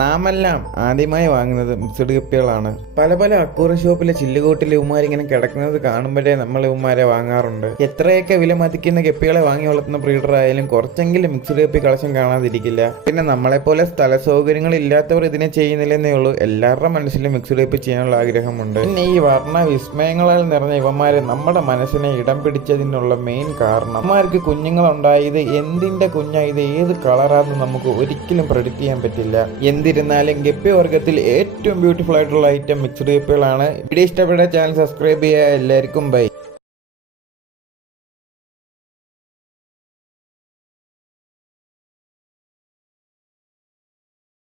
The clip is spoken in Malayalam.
നാമെല്ലാം ആദ്യമായി വാങ്ങുന്നത് മിക്സഡ് ഗപ്പികളാണ്. പല പല അക്വേറിയം ഷോപ്പിലെ ചില്ലുകൂട്ടിൽ ഇവന്മാരിങ്ങനെ കിടക്കുന്നത് കാണുമ്പോഴേ നമ്മൾ ഇവന്മാരെ വാങ്ങാറുണ്ട്. എത്രയൊക്കെ വില മതിക്കുന്ന ഗപ്പികളെ വാങ്ങി വളർത്തുന്ന ബ്രീഡർ ആയാലും കുറച്ചെങ്കിലും മിക്സഡ് ഗപ്പി കളക്ഷൻ കാണാതിരിക്കില്ല. പിന്നെ നമ്മളെപ്പോലെ സ്ഥല സൗകര്യങ്ങൾ ഇല്ലാത്തവർ ഇതിനെ ചെയ്യുന്നില്ലെന്നേ ഉള്ളൂ. എല്ലാവരുടെ മനസ്സിലും മിക്സഡ് ഗപ്പി ചെയ്യാനുള്ള ആഗ്രഹമുണ്ട്. പിന്നെ ഈ വർണ്ണ വിസ്മയങ്ങളാൽ നിറഞ്ഞ ഇവന്മാരെ നമ്മുടെ മനസ്സിനെ ഇടം പിടിച്ചതിനുള്ള മെയിൻ കാരണം ഇവന്മാർക്ക് കുഞ്ഞുങ്ങളുണ്ടായത് എന്തിന്റെ കുഞ്ഞായത് ഏത് കളറാന്ന് നമുക്ക് ഒരിക്കലും പ്രെഡിക്റ്റ് ചെയ്യാൻ പറ്റില്ല. എന്നിരുന്നാലും ഗപ്പി വർഗത്തിൽ ഏറ്റവും ബ്യൂട്ടിഫുൾ ആയിട്ടുള്ള ഐറ്റം മിക്സഡ് ഗപ്പികളാണ്. വീഡിയോ ഇഷ്ടപ്പെട്ട ചാനൽ സബ്സ്ക്രൈബ് ചെയ്യുക. എല്ലാവർക്കും ബൈ.